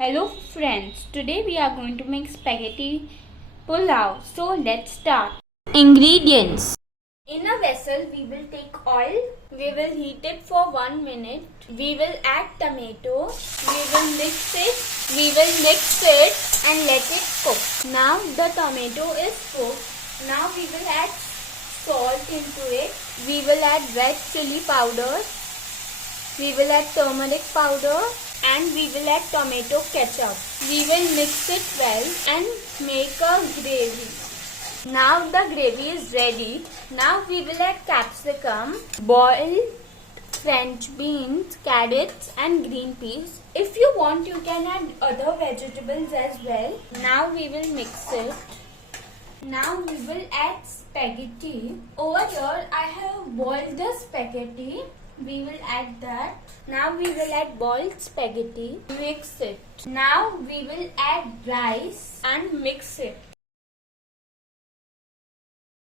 Hello friends, today we are going to make spaghetti pullav. So let's start. Ingredients: In a vessel we will take oil. We will heat it for 1 minute. We will add tomato. We will mix it. And let it cook. Now the tomato is cooked. Now we will add salt into it. We will add red chili powder. We will add turmeric powder and we will add tomato ketchup. We will mix it well and make a gravy. Now the gravy is ready. Now we will add capsicum, boiled French beans, carrots and green peas. If you want, you can add other vegetables as well. Now we will mix it. Now we will add spaghetti. Over here I have boiled the spaghetti. We will add that. Now we will add boiled spaghetti. Mix it. Now we will add rice and mix it.